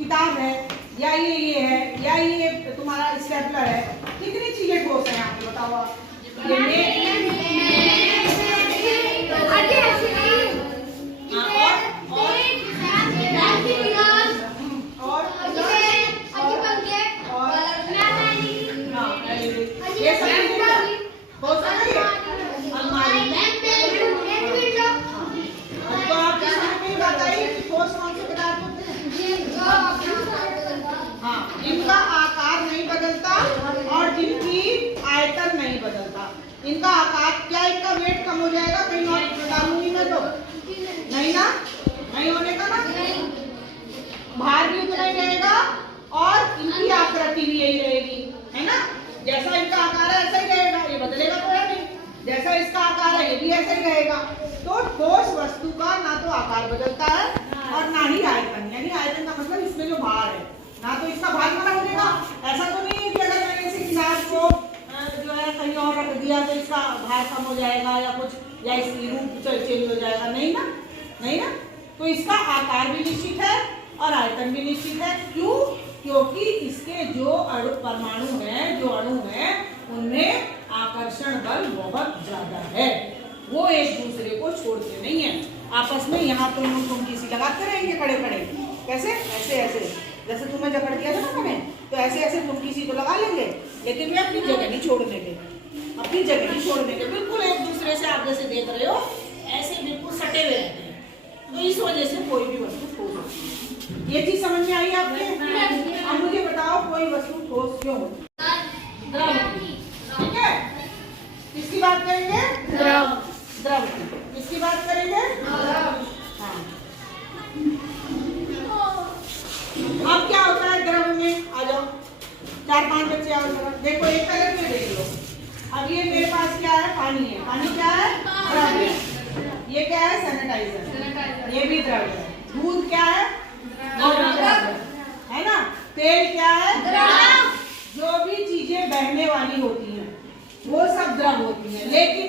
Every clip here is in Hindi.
किताब है, या ये है, या ये तुम्हारा स्टेपलर है, कितनी चीजें ठोस है यहाँ पे बताओ आप? ये सब ठोस है। अलमारी तो आप बताइए कि ठोस कौन से पदार्थ होते हैं? हाँ, इनका आकार नहीं बदलता और जिनकी आयतन नहीं बदलता। इनका आकार क्या, इनका वेट कम हो जाएगा कहीं और डालूंगी मैं तो नहीं ना, नहीं होने का ना, भार भी उतना ही रहेगा और इनकी आकृति भी यही रहेगी, है ना। जैसा इनका आकार है ऐसा ही रहेगा, ये बदलेगा तो है नहीं। जैसा इसका आकार है ये भी ऐसा ही रहेगा। तो ठोस वस्तु का ना तो आकार बदलता है और ना ही आयतन, यानी आयतन का मतलब इसमें जो भार है, ना तो इसका भार बना हो जाएगा। ऐसा तो नहीं है कि अगर मैंने इसी किताब को जो है कहीं और रख दिया तो इसका भार कम हो जाएगा या कुछ, या इसकी रूप चेंज हो जाएगा, नहीं ना, नहीं ना। तो इसका आकार भी निश्चित है और आयतन भी निश्चित है। क्यों? क्योंकि इसके जो परमाणु हैं, जो अणु हैं, उनमें आकर्षण बल बहुत ज्यादा है, वो एक दूसरे को छोड़ते नहीं है। आपस में यहाँ तो तुम किसी लगाते रहेंगे खड़े खड़े, कैसे, ऐसे ऐसे, जैसे तुम्हें जकड़ दिया था ना मैंने, तो ऐसे ऐसे तुम किसी को लगा लेंगे, लेकिन वे अपनी जगह नहीं छोड़ने के, अपनी जगह नहीं छोड़ने के, बिल्कुल एक दूसरे से आप जैसे देख रहे हो ऐसे बिल्कुल सटे हुए रहते हैं। तो इस वजह से कोई भी वस्तु ठोस होती है। ये चीज समझ में आई आपके? अब मुझे बताओ कोई वस्तु ठोस क्यों होती है? द्रव, ठीक है। किसकी बात करेंगे? द्रव, द्रव की। किसकी बात करेंगे? हाँ। अब क्या होता है द्रव में? आ जाओ, 4-5 बच्चे आओ जरा, देखो एक कलर में देख लो। अब ये मेरे पास क्या है? पानी है। पानी क्या है? द्रव है। ये क्या है? सैनिटाइजर, ये भी द्रव है। दूध क्या है? है ना। तेल क्या है? द्रव। जो भी चीजें बहने वाली होती हैं वो सब द्रव होती हैं। लेकिन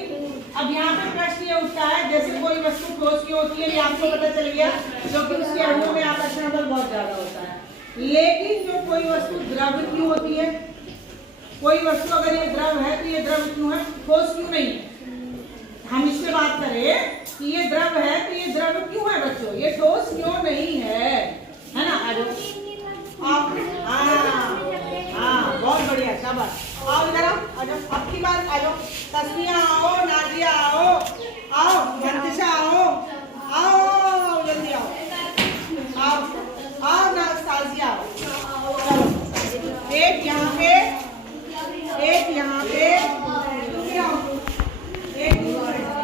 अब यहाँ पे प्रश्न ये उठता है, जैसे कोई वस्तु ठोस क्यों होती है ये आपको पता चल गया, क्योंकि उसके अणुओं में आकर्षण बल बहुत ज्यादा होता है। लेकिन जो कोई वस्तु द्रव क्यों होती है? कोई वस्तु अगर ये द्रव है तो ये द्रव क्यों है, ठोस क्यों नहीं है? हम इससे बात करें कि ये द्रव है तो ये द्रव क्यों है बच्चों, ये ठोस क्यों नहीं है ना। आ जाओ आप, हाँ बहुत बढ़िया, शाबाश। आओ इधर आओ, अब की बात आ जाओ। तस्मिया आओ, नाजिया आओ, आओ जंतिशा आओ, आओ जल्दी आओ, आओ आओ नास्ताजिया आओ। चलो एक यहाँ पे, एक यहाँ पे, तुम आओ, एक दूसरे आओ,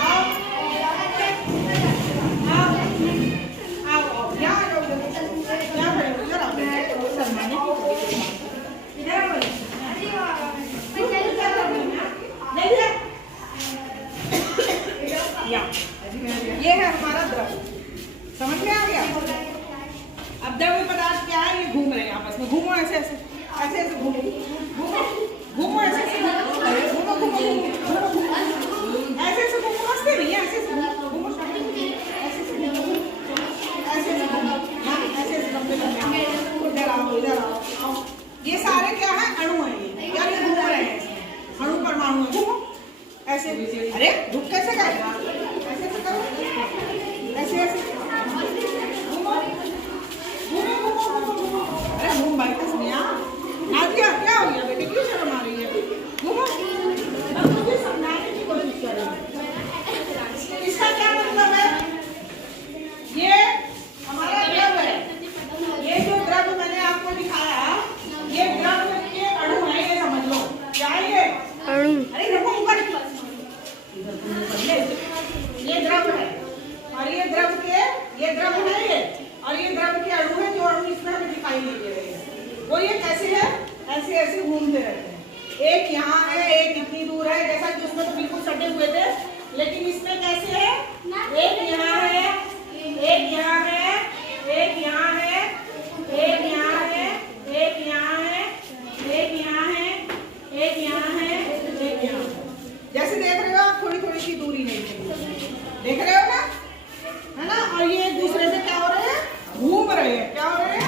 आओ आओ आओ, यहाँ आ जाओ, यहाँ खड़े हो, इधर आओ, शर्माने की, इधर आओ, ये है हमारा द्रव, समझ में आ गया? अब द्रव्य पदार्थ क्या है? ये घूम रहे हैं आपस में, घूमो ऐसे ऐसे, ऐसे ऐसे घूमो, घूमो घूमो ऐसे ऐसे, घूमो घूमो घूमो, ऐसे ऐसे घूमो, हंसते नहीं है, ऐसे ऐसे घूमो, घूमो ऐसे ऐसे घूमो, ऐसे ऐसे घूमो, हाँ ऐसे ऐसे लंबे लंबे, इधर आओ, इधर आओ। ये सारे क्या है? अणु है। ये क्या, ये घूम रहे हैं, अणु परमाणु है, घूमो ऐसे। अरे रुक कैसे गए? ऐसे ऐसे करो, ऐसे ऐसे घूमो घूमो घूमो घूमो। अरे घूम भाई तस्मिया, नाजिया क्या हो गया बेटे, क्यों शर्म आ रही है? घूमो, अब मुझे समझाने की कोशिश कर रही हूँ। इसका क्या मतलब है? ये हमारा द्रव है। ये जो द्रव मैंने आपको दिखाया, ये द्रव के अणु है, ये समझ लो। क्या है ये? अणु। अरे देखो ऊपर, ये द्रव है और ये द्रव के, ये द्रव है ये, और ये द्रव के अणु है, जो अणु इसमें हमें दिखाई नहीं दे रहे हैं। वो ये कैसे है? ऐसे ऐसे घूमते रहते हैं। एक यहाँ है, एक इतनी दूर है, जैसा कि उसमें तो बिल्कुल सटे हुए थे, लेकिन इसमें कैसे है? एक यहाँ है, एक यहाँ है, एक यहाँ है, एक यहाँ है, एक यहाँ है, एक यहाँ है, एक यहाँ है, एक यहाँ है। जैसे देख रहे हो आप, थोड़ी थोड़ी सी दूरी नहीं देख रहे हो ना, है ना। और ये एक दूसरे से क्या हो रहे हैं? घूम रहे हैं। क्या हो रहे हैं?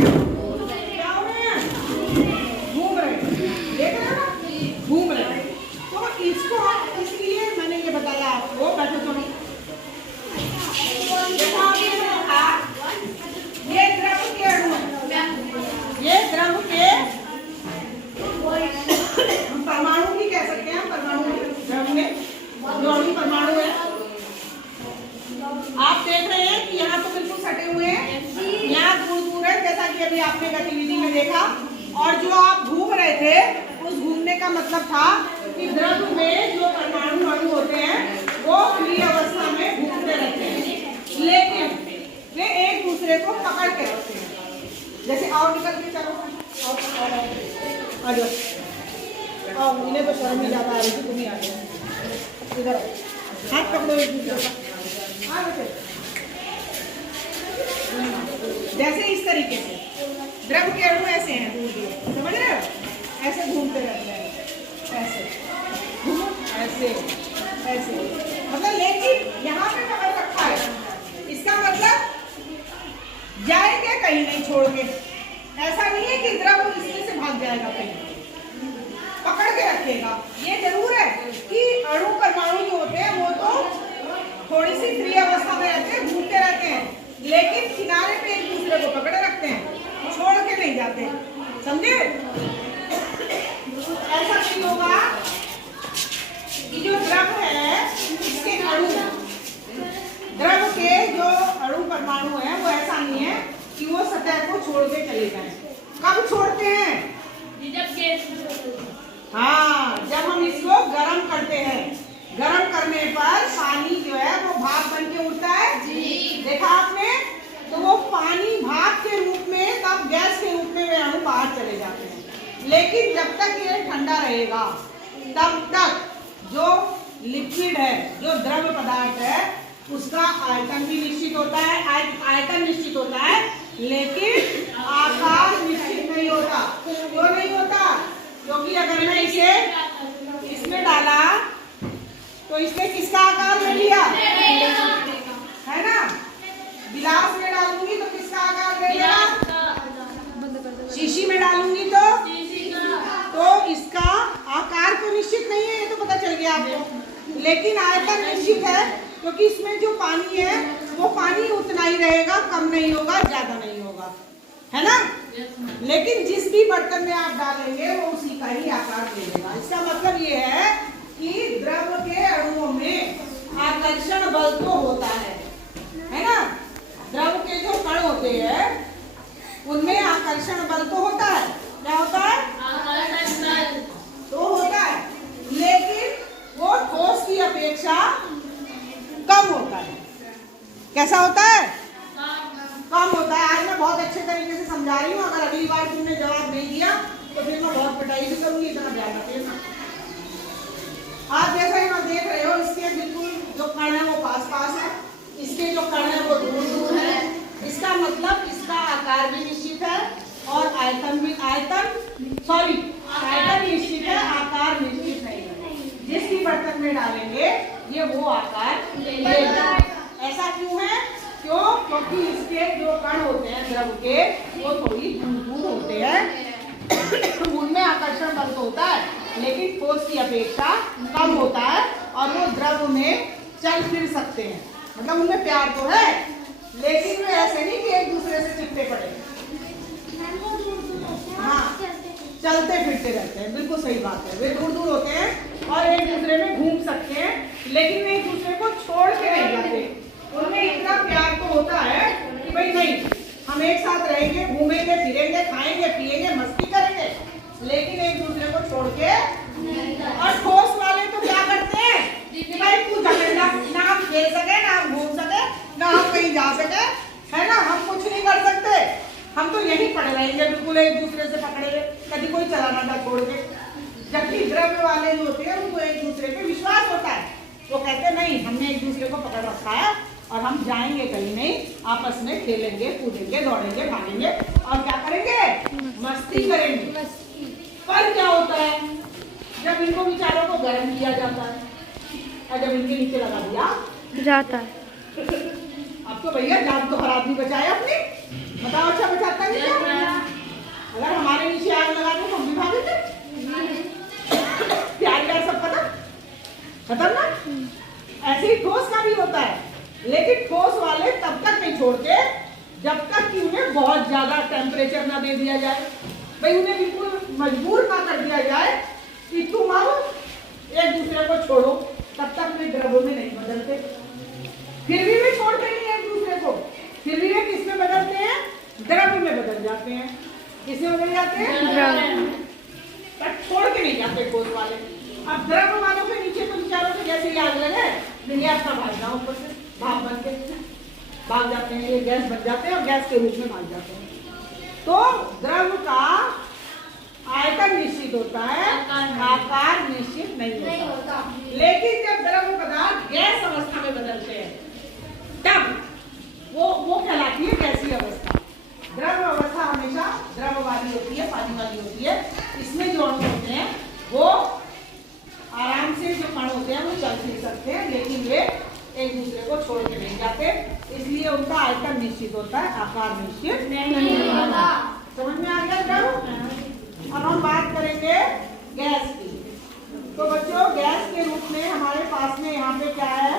आपने गतिविधि में देखा। और जो आप घूम रहे थे उस घूमने का मतलब था कि द्रव में जो परमाणु अणु होते हैं वो फ्री अवस्था में घूमते रहते हैं, लेकिन वे एक दूसरे को पकड़ के रखते हैं। जैसे आओ निकल के चलो, आ जाओ, आओ, इन्हें तो शर्म ही ज्यादा आ रही थी, तुम ही आ जाओ, इधर हाथ पकड़ो एक दूसरे का। हाँ बेटे, जैसे इस तरीके से द्रव के अणु ऐसे हैं, समझ रहे हो, ऐसे घूमते रहते हैं, ऐसे घूमो, ऐसे ऐसे, मतलब लेकिन यहाँ पे पकड़ रखा है, इसका मतलब जाएंगे कहीं नहीं छोड़ के। ऐसा नहीं है कि द्रव इसमें से भाग जाएगा कहीं, पकड़ के रखेगा। ये जरूर है कि अणु परमाणु जो होते हैं वो तो थोड़ी सी फ्री अवस्था में रहते हैं, घूमते रहते हैं, लेकिन किनारे पे एक दूसरे को पकड़े रखते हैं, छोड़ के नहीं जाते, समझे। ऐसा नहीं होगा कि जो द्रव है इसके अणु, द्रव के जो अणु परमाणु है वो ऐसा नहीं है कि वो सतह को छोड़ के चले जाएं। कब छोड़ते हैं? जब गैस, हाँ, जब हम इसको गर्म करते हैं। गर्म करने पर पानी जो है वो भाप बन के उड़ता है, देखा आपने, तो वो पानी भाप के रूप में, तब गैस के रूप में वे अणु बाहर चले जाते हैं। लेकिन जब तक ये ठंडा रहेगा तब तक जो लिक्विड है, जो द्रव पदार्थ है, उसका आयतन भी निश्चित होता है, आयतन निश्चित होता है, लेकिन आकार निश्चित नहीं होता। क्यों नहीं होता? क्योंकि अगर मैं इसे इसमें डाला तो इसने किसका आकार ले लिया, है ना। गिलास में डालूंगी तो किसका आकार ले लिया, शीशी में डालूंगी तो इसका आकार तो निश्चित नहीं है, ये तो पता चल गया आपको, लेकिन आयतन निश्चित है, क्योंकि इसमें जो पानी है वो पानी उतना ही रहेगा, कम नहीं होगा, ज्यादा नहीं होगा, है ना। लेकिन जिस भी बर्तन में आप डालेंगे वो उसी का ही आकार ले लेगा। इसका मतलब ये है कि द्रव के अणुओं में आकर्षण बल तो होता है ना। द्रव के जो कण होते हैं उनमें आकर्षण बल तो होता है। क्या होता है? आकर्षण बल तो होता है, लेकिन वो ठोस की अपेक्षा कम होता है। कैसा होता है? कम होता है। आज मैं बहुत अच्छे तरीके से समझा रही हूँ, अगर अगली बार तुमने जवाब नहीं दिया तो फिर मैं बहुत पिटाई भी करूंगी, इतना ध्यान रखना। आप जैसा ही आप देख रहे हो, इसके बिल्कुल जो कण है वो पास पास है, इसके जो कण है वो दूर दूर है। इसका मतलब इसका आकार भी निश्चित है और आयतन निश्चित है, आकार निश्चित नहीं है। जिस भी बर्तन में डालेंगे ये वो आकार लेगा। ऐसा क्यों है? क्योंकि इसके जो कण होते हैं द्रव के वो थोड़ी दूर होते हैं, उनमें आकर्षण बल तो होता है, लेकिन ठोस की अपेक्षा कम होता है, और वो द्रव में चल फिर सकते हैं। मतलब उनमें प्यार तो है, लेकिन वे ऐसे नहीं कि एक दूसरे से चिपटे पड़े। हाँ, चलते फिरते रहते हैं, बिल्कुल सही बात है। वे दूर दूर होते हैं और एक दूसरे में घूम सकते हैं, लेकिन वे एक दूसरे को छोड़ के नहीं जाते। उनमें इतना प्यार तो होता है कि भाई नहीं, हम एक साथ रहेंगे, घूमेंगे फिरेंगे, खाएंगे पिएंगे, मस्ती करेंगे, लेकिन एक दूसरे को छोड़ के। और ठोस वाले तो क्या करते हैं कि भाई तू झगड़ा, ना हम खेल सके, ना हम घूम सके, ना हम कहीं जा सके, है ना, हम कुछ नहीं कर सकते, हम तो यही पड़े रहेंगे बिल्कुल एक दूसरे से पकड़े, कभी कोई चलाना ना छोड़ के। जबकि द्रव्य वाले जो होते हैं उनको एक दूसरे पे विश्वास होता है, वो कहते हैं नहीं, हमने एक दूसरे को पकड़ रखा है और हम जाएंगे कहीं नहीं, आपस में खेलेंगे कूदेंगे दौड़ेंगे भागेंगे और क्या करेंगे, मस्ती करेंगे। पर क्या होता है, जब इनको विचारों को गर्म किया जाता है और जब इनके नीचे लगा दिया जाता है, अब तो भैया जान तो हर आदमी बचाए अपनी, बताओ। अच्छा बचाता नहीं क्या? अगर हमारे नीचे आग लगा दो तो हम भी भागेंगे, प्यार व्यार सब खत्म ना। ऐसे ही ठोस का भी होता है, लेकिन ठोस वाले तब तक नहीं छोड़ते जब तक कि उन्हें बहुत ज्यादा टेम्परेचर ना दे दिया जाए, भाई उन्हें बिल्कुल मजबूर ना कर दिया जाए कि तुम अब एक दूसरे को छोड़ो, तब तक वे द्रव्य में नहीं बदलते। फिर भी वे छोड़ते नहीं एक दूसरे को, फिर भी वे किस में बदलते हैं, द्रव्य में बदल जाते हैं। जाते हैं। किसमें बदल जाते हैं? पर छोड़ के नहीं जाते ठोस वाले। अब द्रव वालों के नीचे तो विचारों से जैसे ही आग लगे गैस का भाग जाओ, ऊपर से भाप बन के भाग जाते हैं, ये गैस बन जाते हैं और गैस के रूप में भाग जाते हैं। तो द्रव का आयतन निश्चित होता है, आकार निश्चित नहीं होता। लेकिन जब द्रव पदार्थ गैस अवस्था में बदलते हैं तब वो कहलाती है गैसीय अवस्था। द्रव अवस्था हमेशा द्रव वाली होती है, पानी वाली होती है। इसमें जो अणु होते हैं वो आराम से, जो कण होते हैं वो चल फिर सकते हैं, लेकिन वे एक दूसरे को छोड़ के नहीं जाते, इसलिए उनका आयतन निश्चित होता है, आकार निश्चित नहीं होता। समझ में आ गया द्रव? अब हम बात करेंगे गैस की। तो बच्चों, गैस के रूप में हमारे पास में यहाँ पे क्या है?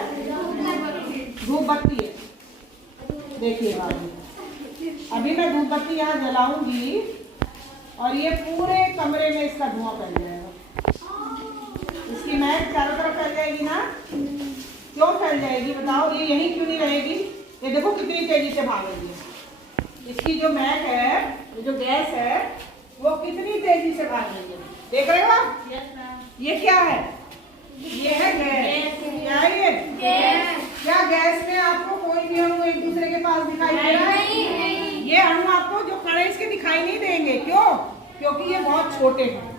धूप बत्ती है। देखिएगा अभी मैं धूप बत्ती यहाँ जलाऊंगी और ये पूरे कमरे में इसका धुआं फैल जाएगा। इसकी महक चारों तरफ फैल जाएगी ना? क्यों फैल जाएगी बताओ? ये यहीं क्यों नहीं रहेगी? ये देखो कितनी तेजी से भाग रही है। इसकी जो महक है, ये जो गैस है, वो कितनी तेजी से भाग रही है। देख रहे हो आप? ये क्या है? ये है गैस। क्या है ये? गैस। क्या गैस में आपको कोई भी अणु एक दूसरे के पास दिखाई दे रहा है? ये अणु आपको जो कण इसके दिखाई नहीं देंगे। क्यों? क्योंकि ये बहुत छोटे हैं।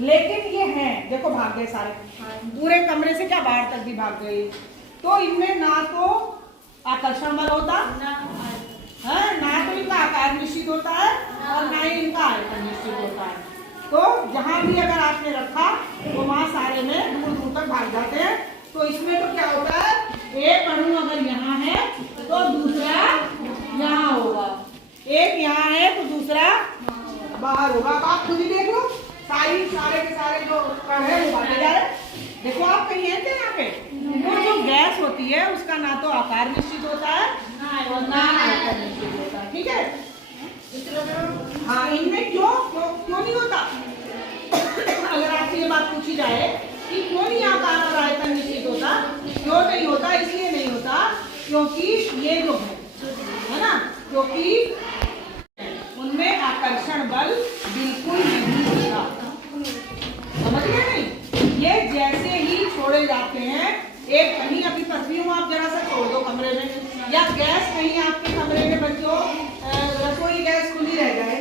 लेकिन ये हैं, देखो भाग गए सारे, पूरे कमरे से क्या बाहर तक भी भाग गए। तो इनमें ना तो आकर्षण बल होता है, ना तो इनका आकार निश्चित होता है और ना ही इनका आयतन निश्चित होता है। तो जहां भी अगर आपने रखा तो वहां सारे में दूर दूर तक भाग जाते हैं। तो इसमें तो क्या होता है, एक अणु अगर यहाँ है तो दूसरा यहाँ होगा, एक यहाँ है तो दूसरा बाहर होगा। अब आप खुद ही देख लो, सारे के सारे जो कण है वो भागे जा रहे। देखो आप कहीं है क्या यहाँ पे? वो जो गैस होती है उसका ना तो आकार निश्चित होता है और ना आयतन निश्चित होता है। ठीक है? हाँ, इनमें क्यों नहीं होता? अगर आपसे ये बात पूछी जाए कि क्यों नहीं आकार और आयतन निश्चित होता, क्यों नहीं होता? इसलिए नहीं होता क्योंकि ये जो है ना, क्योंकि उनमें आकर्षण बल बिल्कुल नहीं होता। समझ गए नहीं? ये जैसे ही छोड़े जाते हैं, एक कहीं अभी पृथ्वी में आप जरा सा छोड़ दो कमरे में, या गैस कहीं आपके कमरे में बच्चों रसोई गैस खुली रह जाए,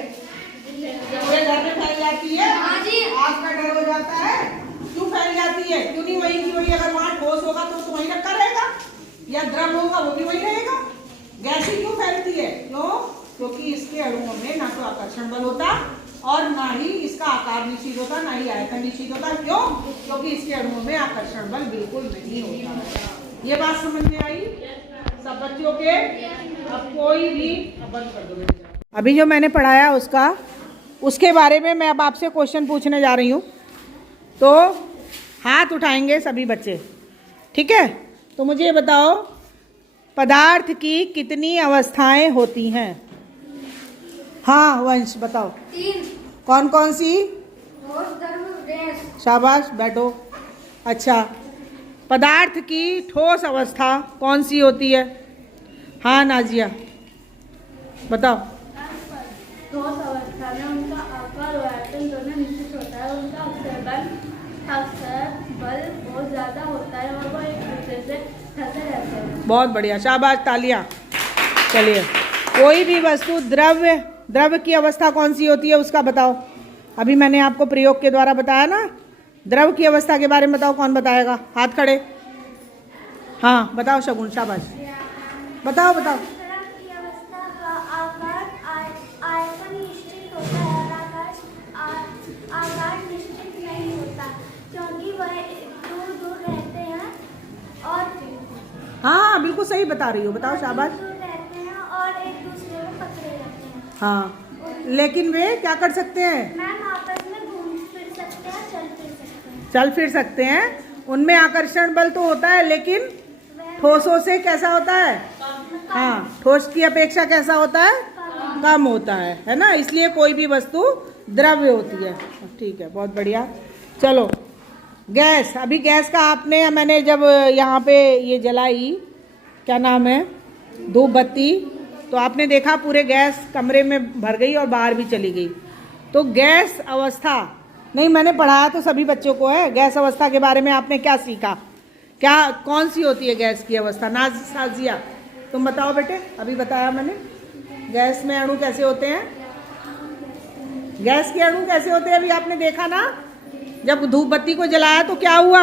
पूरे घर में फैल जाती है, आग का डर हो जाता है। क्यों फैल जाती है? क्यों नहीं वही की वही? अगर वहां ठोस होगा तो वही रखा रहेगा, या द्रव होगा वो भी वही रहेगा। गैस ही क्यों फैलती है? क्यों? क्योंकि इसके अणुओं में ना तो आकर्षण बल होता और ना ही इसका आकार निश्चित होता, ना ही आयतन निश्चित होता। क्यों? क्योंकि इसके अणुओं में आकर्षण बल बिल्कुल नहीं होता। ये बात समझ में आई सब बच्चों के? अब कोई भी बंद कर दो। अभी जो मैंने पढ़ाया उसके बारे में मैं अब आपसे क्वेश्चन पूछने जा रही हूँ। तो हाथ उठाएंगे सभी बच्चे, ठीक है? तो मुझे ये बताओ, पदार्थ की कितनी अवस्थाएं होती हैं? हाँ वंश बताओ। 3। कौन कौन सी? ठोस, द्रव, गैस। शाबाश, बैठो। अच्छा, पदार्थ की ठोस अवस्था कौन सी होती है? हाँ नाजिया बताओ। ठोस अवस्था में उनका आकार और आयतन दोनों निश्चित होता है। उनका अक्सर बल बहुत ज़्यादा होता है और वो एक दूसरे से फंसे रहते हैं। बहुत बढ़िया, शाबाश, तालियां। चलिए, कोई भी वस्तु द्रव्य की अवस्था कौन सी होती है उसका बताओ। अभी मैंने आपको प्रयोग के द्वारा बताया ना, द्रव की अवस्था के बारे में बताओ। कौन बताएगा? हाथ खड़े। हाँ बताओ शगुन, शाबाश, बताओ। द्रव की अवस्था का आकार आयतन निश्चित होता है और आकार निश्चित नहीं होता, क्योंकि वह दूर दूर रहते हैं और हाँ बिल्कुल सही बता रही हो, बताओ, शाबाश। दूर रहते हैं और एक दूसरे को पकड़े रहते हैं। हाँ, लेकिन वे क्या कर सकते हैं? मैम आपस में घूम फिर सकते हैं, चल फिर सकते हैं। चल फिर सकते हैं। उनमें आकर्षण बल तो होता है, लेकिन ठोसों से कैसा होता है? हाँ, ठोस की अपेक्षा कैसा होता है? कम होता है ना? इसलिए कोई भी वस्तु द्रव्य होती है। ठीक है, बहुत बढ़िया। चलो, गैस। अभी गैस का आपने, मैंने जब यहाँ पे ये जलाई, क्या नाम है, धूप बत्ती, तो आपने देखा पूरे गैस कमरे में भर गई और बाहर भी चली गई। तो गैस अवस्था नहीं, मैंने पढ़ाया तो सभी बच्चों को है। गैस अवस्था के बारे में आपने क्या सीखा, क्या कौन सी होती है गैस की अवस्था? साजिया तुम बताओ बेटे, अभी बताया मैंने। गैस में अणु कैसे होते हैं, गैस के अणु कैसे होते हैं अभी आपने देखा ना। जब धूप बत्ती को जलाया तो क्या हुआ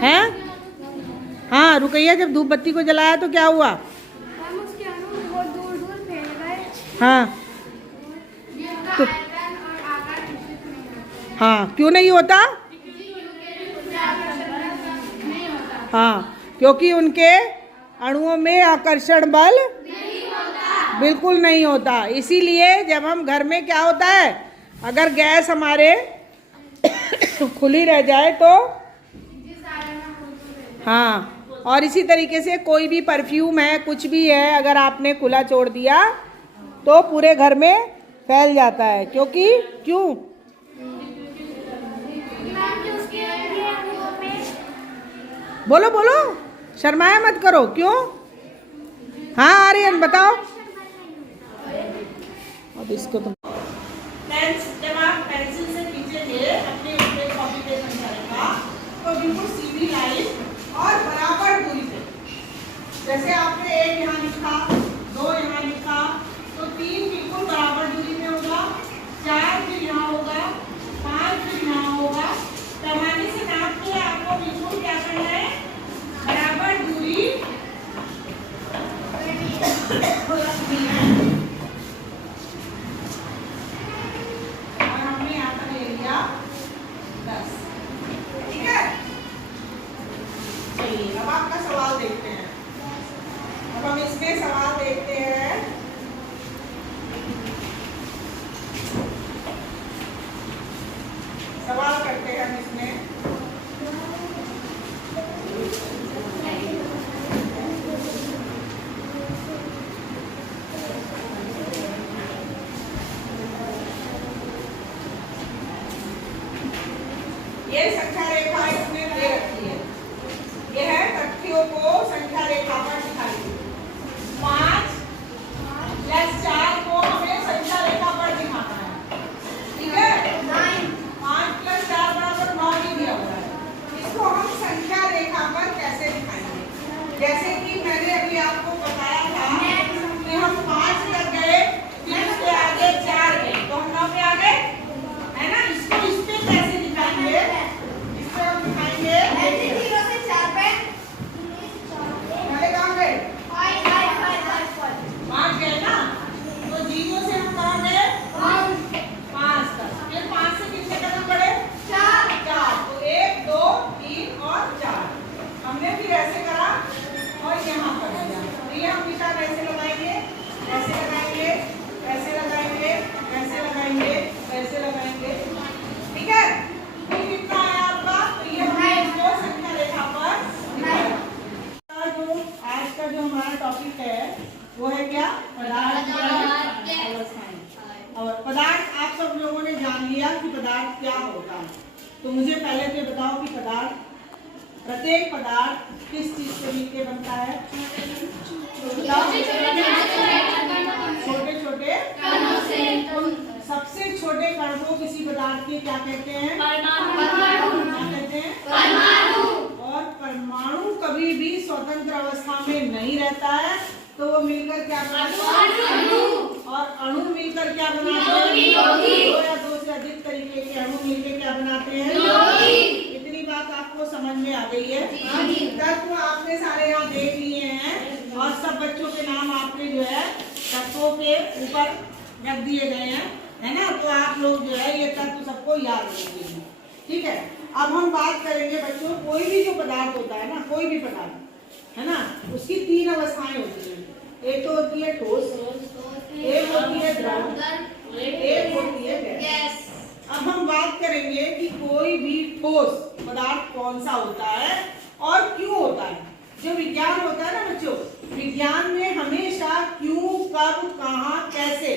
है? हाँ रुकैया, जब धूप बत्ती को जलाया तो क्या हुआ? हाँ तो हाँ, क्यों नहीं होता? हाँ, क्योंकि उनके अणुओं में आकर्षण बल बिल्कुल नहीं होता। इसीलिए जब हम घर में क्या होता है, अगर गैस हमारे खुली रह जाए तो हाँ, और इसी तरीके से कोई भी परफ्यूम है, कुछ भी है, अगर आपने खुला छोड़ दिया तो पूरे घर में फैल जाता है। क्योंकि क्यों? बोलो बोलो, शर्माया मत करो, क्यों? हाँ आर्यन बताओ। अब इसको तुम जब आप पेंसिल से खींचेंगे अपने कॉपी पे समझाएगा तो बिल्कुल सीधी लाइन और बराबर दूरी पे, जैसे आपने 1 यहाँ लिखा, 2 यहाँ लिखा, तो 3 बिल्कुल बराबर दूरी में होगा, 4 फिर यहाँ होगा, 5 फिर यहाँ होगा। पैमाने से नाप के आपको बिल्कुल क्या करना है, बराबर दूरी रखनी है। और हमने यहाँ पर ले लिया 10, ठीक है। चलिए अब आपका सवाल देखते हैं। अब हम इसमें सवाल देखते हैं। सवाल करते हैं हम इसमें। ये संख्या रेखा इसमें दे रखी है, यह है तथ्यों को संख्या रेखा पर दिखाई। 5 + 4 को हमें संख्या रेखा पर दिखाना है, ठीक है। 5 + 4 = 9 ही दिया हुआ है। इसको हम संख्या रेखा पर कैसे दिखाएंगे? जैसे कि मैंने अभी आपको बताया था कि हम 5 तक गए, फिर उसके आगे 4 गए, तो हम 9 पे आ गए, है ना। इसको इस पे कैसे दिखाएंगे? इससे हम दिखाएंगे 0 से 4 पे पहले कहाँ गए? 5 गए ना, तो 0 से हम कहाँ गए? 5 तक। फिर 5 से कितने कदम बढ़े? 4। तो 1 2 3 और 4 हमने फिर ऐसे करा और यहाँ पर दिया। तो ये हम निशान ऐसे लगाएंगे, ऐसे लगाएंगे, ऐसे लगाएंगे, ऐसे लगाएंगे, ऐसे लगाएंगे, ठीक है। फिर कितना आया आपका? तो ये हमने इसको संख्या रेखा पर दिखाया। जो आज का जो हमारा टॉपिक है वो है क्या? पदार्थ अवस्थाएं। और पदार्थ आप सब लोगों ने जान लिया कि पदार्थ क्या होता है। तो मुझे पहले तो बताओ कि पदार्थ, प्रत्येक पदार्थ किस चीज से मिलकर बनता है? छोटे छोटे कणों से। सबसे छोटे कण को किसी पदार्थ के क्या कहते हैं? परमाणु। क्या कहते हैं? परमाणु। और परमाणु कभी भी स्वतंत्र अवस्था में नहीं रहता है, तो वो मिलकर क्या बनाता है? अणु। और अणु मिलकर क्या बनाते हैं? 2 या 2 से अधिक तरीके के अणु मिलकर क्या बनाते हैं? इतनी बात आपको समझ में आ गई है? तत्व आपने सारे यहाँ देख लिए हैं और सब बच्चों के नाम आपने जो है तत्वों के ऊपर रख दिए गए हैं, है ना। तो आप लोग जो है ये तत्व सबको याद रखेंगे, ठीक है। अब हम बात करेंगे बच्चों, कोई भी जो पदार्थ होता है ना, कोई भी पदार्थ है ना, उसकी 3 अवस्थाएं होती हैं। एक तो होती है ठोस, एक होती है द्रव, एक होती है गैस। अब हम बात करेंगे कि कोई भी ठोस पदार्थ कौन सा होता है और क्यों होता है। जो विज्ञान होता है ना बच्चों, विज्ञान में हमेशा क्यों, कब, कहाँ, कैसे,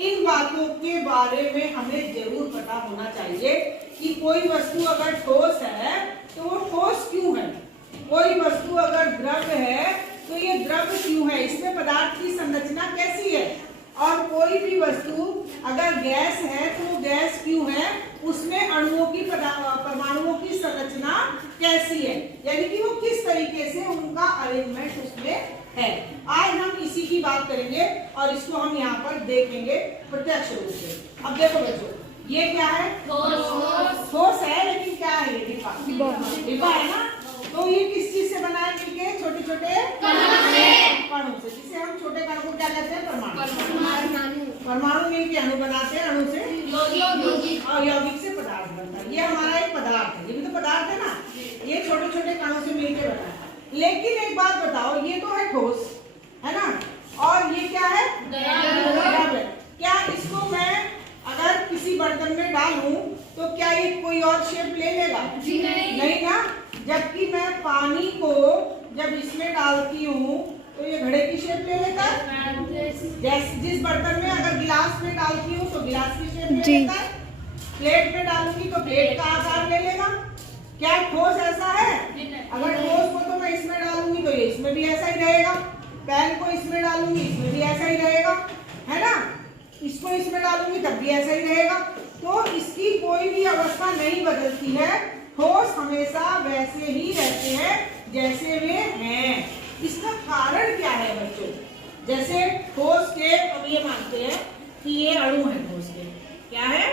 इन बातों के बारे में हमें जरूर पता होना चाहिए कि कोई वस्तु अगर ठोस है तो वो ठोस क्यों है, कोई वस्तु अगर द्रव है तो ये द्रव क्यों है, इसमें पदार्थ की संरचना कैसी है, और कोई भी वस्तु अगर गैस है तो वो गैस क्यों है, उसमें अणुओं की परमाणुओं की संरचना कैसी है, यानी कि वो किस तरीके से उनका अरेंजमेंट उसमें है। आज हम इसी की बात करेंगे और इसको हम यहाँ पर देखेंगे प्रत्यक्ष रूप से। अब देखो बच्चों, ये क्या है, ठोस है, लेकिन क्या है, ये डिब्बा है ना। तो ये किस चीज से बना है, मिलके छोटे छोटे कणों से, जिसे हम छोटे कण को क्या कहते हैं, परमाणु। परमाणु मिलके अणु बनाते हैं, अणु से और यौगिक से पदार्थ बनता है। ये हमारा एक पदार्थ है, ये भी तो पदार्थ है ना, ये छोटे छोटे कणों से मिलके बना है। लेकिन एक बात बताओ, ये तो है ठोस, है ना, और ये क्या है, द्रव है। क्या इसको मैं अगर किसी बर्तन में डालूं तो क्या ये कोई और शेप ले लेगा, नहीं ना। जबकि मैं पानी को जब इसमें डालती हूँ तो ये घड़े की शेप ले लेता है। जैसे जिस बर्तन में अगर गिलास में डालती हूँ तो गिलास की शेप ले लेता है, प्लेट में डालूंगी तो प्लेट का आकार ले लेगा। क्या ठोस ऐसा है? अगर ठोस को तो मैं इसमें डालूंगी तो ये इसमें भी ऐसा ही रहेगा, पैन को इसमें डालूंगी इसमें भी ऐसा ही रहेगा, है ना, इसको इसमें डालूंगी तब भी ऐसा ही रहेगा। तो इसकी कोई भी अवस्था नहीं बदलती है, ठोस हमेशा वैसे ही रहते हैं जैसे वे हैं। इसका कारण क्या है बच्चों? जैसे ठोस के, अब ये मानते हैं कि ये अणु है, ठोस के क्या है,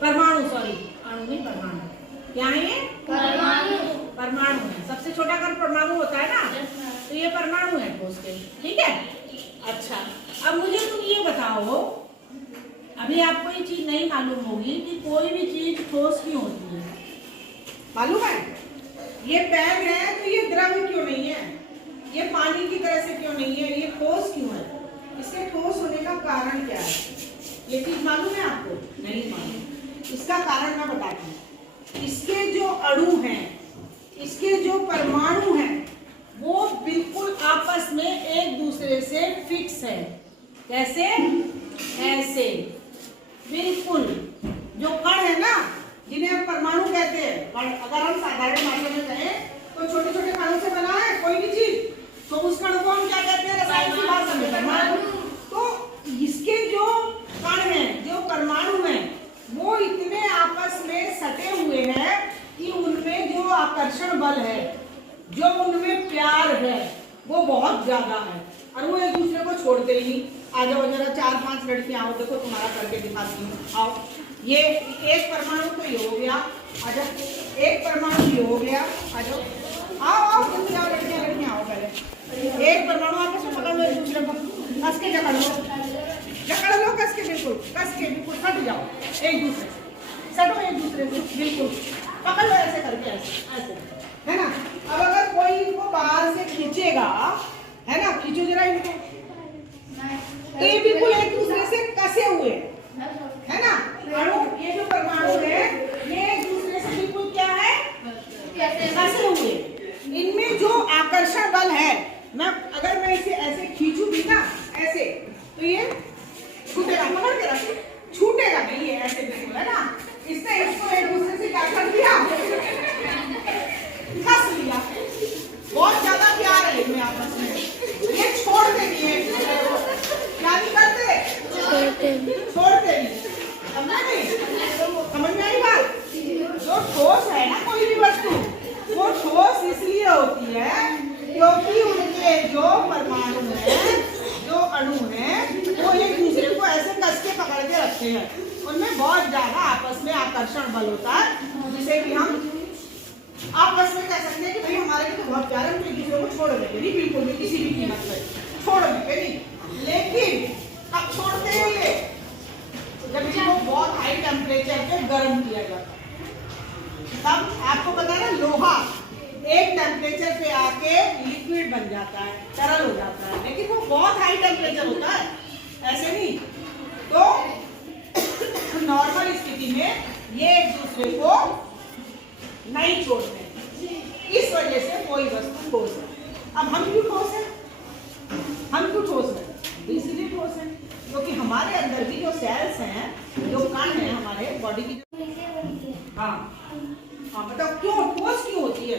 परमाणु, सॉरी अणु नहीं परमाणु, क्या है ये, परमाणु है। सबसे छोटा कण परमाणु होता है ना, तो ये परमाणु है ठोस के, ठीक है। अच्छा, अब मुझे तुम ये बताओ, अभी आपको ये चीज नहीं मालूम होगी कि कोई भी चीज ठोस क्यों होती है, मालूम है? ये पैन है तो ये द्रव क्यों नहीं है, ये पानी की तरह से क्यों नहीं है, ये ठोस क्यों है? इसके ठोस होने का कारण क्या है, ये चीज मालूम है आपको? नहीं मालूम। इसका कारण मैं बताती हूँ। इसके जो अणु हैं, इसके जो परमाणु हैं, वो बिल्कुल आपस में एक दूसरे से फिक्स है। कैसे? ऐसे, बिल्कुल। जो कण है ना, जिन्हें हम परमाणु कहते हैं, अगर हम साधारण भाषा में कहें तो छोटे छोटे कणों से बना है कोई भी चीज, तो उस कण को हम क्या कहते हैं रसायन की भाषा में, परमाणु। तो इसके जो कण हैं, जो परमाणु हैं, वो इतने आपस में सटे हुए हैं कि उनमें जो आकर्षण बल है, जो उनमें प्यार है, वो बहुत ज्यादा है और वो एक दूसरे को छोड़ते ही नहीं। आ जाओ जरा 4-5 लड़कियां आओ, देखो तुम्हारा करके दिखाती हूँ, आओ। ये एक परमाणु तो ये हो गया, आ जाओ, एक परमाणु ये हो गया, आ जाओ, आओ आओ जल्दी आओ, लड़कियां आओ। पहले एक परमाणु आपस में पकड़ लो, एक दूसरे को कस के जकड़ लो, कस के, बिल्कुल सट जाओ, एक दूसरे से सटो, एक दूसरे से बिल्कुल पकड़ लो, ऐसे करके, ऐसे है ना। अब अगर कोई इनको बाहर से खींचेगा, है ना, खींचो जरा इनको, तो ये बिल्कुल एक दूसरे से कसे हुए है ना। अणु, ये जो परमाणु है, ये एक दूसरे से बिल्कुल क्या है, कसे हुए। इनमें जो आकर्षण बल है, अगर मैं इसे ऐसे खींचूंगी ना, ऐसे, तो ये छूटेगा, पकड़ के रखे, छूटेगा नहीं, ये ऐसे बिल्कुल, है ना। इसने इसको एक दूसरे से क्या कर दिया, कस लिया। बहुत ज्यादा प्यार है इनमें आपस में, ये छोड़ देंगे, क्या नहीं करते, छोड़ते नहीं। समझ में आई बात? जो ठोस है ना कोई भी वस्तु, वो ठोस इसलिए होती है क्योंकि उनके जो परमाणु हैं, जो अणु हैं, वो एक दूसरे को ऐसे कस के पकड़ के रखते हैं। उनमें बहुत ज्यादा आपस में आकर्षण बल होता है, जिसे कि हम आपस में कह सकते हैं कि भाई हमारे लिए तो बहुत प्यार है, हम एक दूसरे को छोड़ देंगे नहीं, बिल्कुल भी, किसी भी कीमत पर छोड़ देंगे नहीं। लेकिन अब छोड़ते हैं ये जब इनको बहुत हाई टेम्परेचर पे गर्म किया जाता है। तब आपको पता है ना, लोहा एक टेम्परेचर पे आके लिक्विड बन जाता है, तरल हो जाता है, लेकिन वो बहुत हाई टेम्परेचर होता है, ऐसे नहीं। तो नॉर्मल स्थिति में ये एक दूसरे को नहीं छोड़ते, इस वजह से कोई वस्तु ठोस है। अब हम क्यों ठोस है, हम क्यों ठोस है? इसीलिए ठोस है क्योंकि हमारे अंदर भी जो सेल्स हैं, जो कण हैं हमारे बॉडी की, हाँ हाँ, बताओ क्यों ठोस क्यों होती है?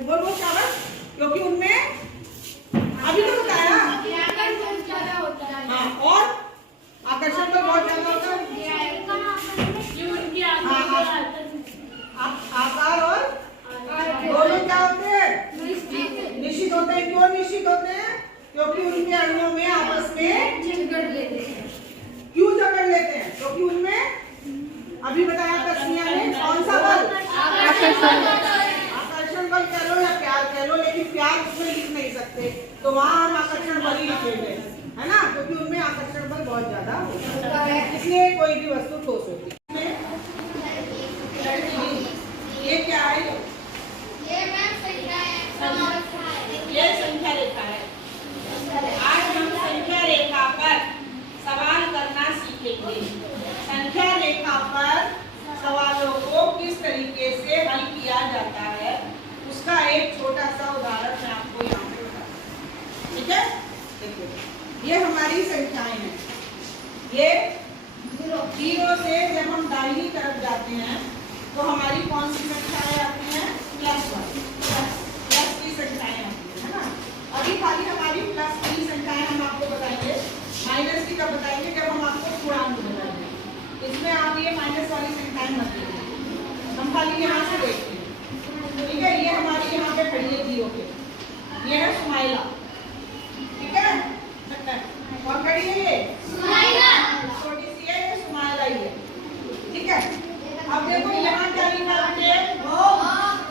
बोल शाबाश, क्योंकि उनमें अभी तो बताया। हाँ, और आकर्षण बल बहुत ज्यादा होता है। आकार और दोनों क्या होते हैं? निश्चित होते हैं। क्यों निश्चित होते हैं? क्योंकि उनके अणुओं में आपस में क्यों जकड़ लेते हैं? क्योंकि उनमें अभी बताया तस्वीर में कौन सा बल? आकर्षण बल कह लो या प्यार कह लो, लेकिन प्यार उसमें लिख नहीं सकते, तो वहां हम आकर्षण बल ही लिखेंगे, है ना, क्योंकि उनमें आकर्षण बल बहुत ज्यादा होता है, इसलिए कोई भी वस्तु ठोस होती है। ये क्या है? ये संख्या रेखा है। आज हम संख्या रेखा पर सवाल करना सीखेंगे। संख्या रेखा पर सवालों को किस तरीके से हल किया जाता है, उसका एक छोटा सा उदाहरण मैं आपको यहाँ पे बताऊँ। ठीक है, देखिए ये हमारी संख्याएं हैं। ये 0 से जब हम दाहिनी तरफ जाते हैं तो हमारी कौन सी संख्याएं आती हैं? +1, प्लस की संख्याएं आती है ना। अभी खाली हमारी प्लस की संख्याएं हम आपको बताएंगे, माइनस की कब बताएंगे? जब हम आपको पूर्णांक बताएंगे। इसमें आप ये माइनस वाली संख्याएं मत लीजिए, हम खाली यहाँ से देखते हैं। ठीक है, ये हमारी यहाँ पे खड़ी है 0 पे, ये है सुमाइला। ठीक है, और खड़ी है ये छोटी सी है, ये सुमाइला ही है। ठीक है, अब देखो यहाँ क्या लिखा है?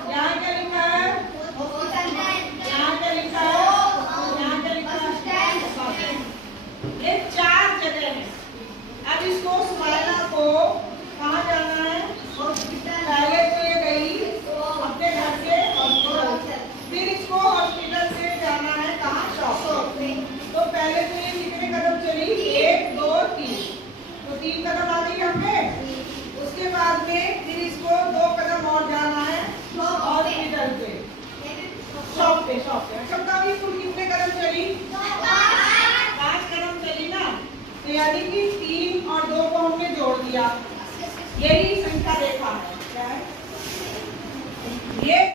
यहाँ क्या लिखा है? यहाँ क्या लिखा है? यहाँ क्या लिखा है? ये 4 जगह है। अब इसको सुमाइला को कहाँ जाना है? पहले तो ये गई अपने घर से हॉस्पिटल, फिर इसको हॉस्पिटल से जाना है कहाँ? शॉप पे। तो पहले तो ये कितने कदम चली? 1, 2, 3, तो 3 कदम आ गई यहाँ पे। उसके बाद में फिर इसको 2 कदम और जाना है हॉस्पिटल पे, शॉप पे। अच्छा बताओ ये कुल कितने कदम चली? 5 कदम चली ना। तो यानी कि 3 और 2 को हमने जोड़ दिया, यही संख्या रेखा है। क्या है ये?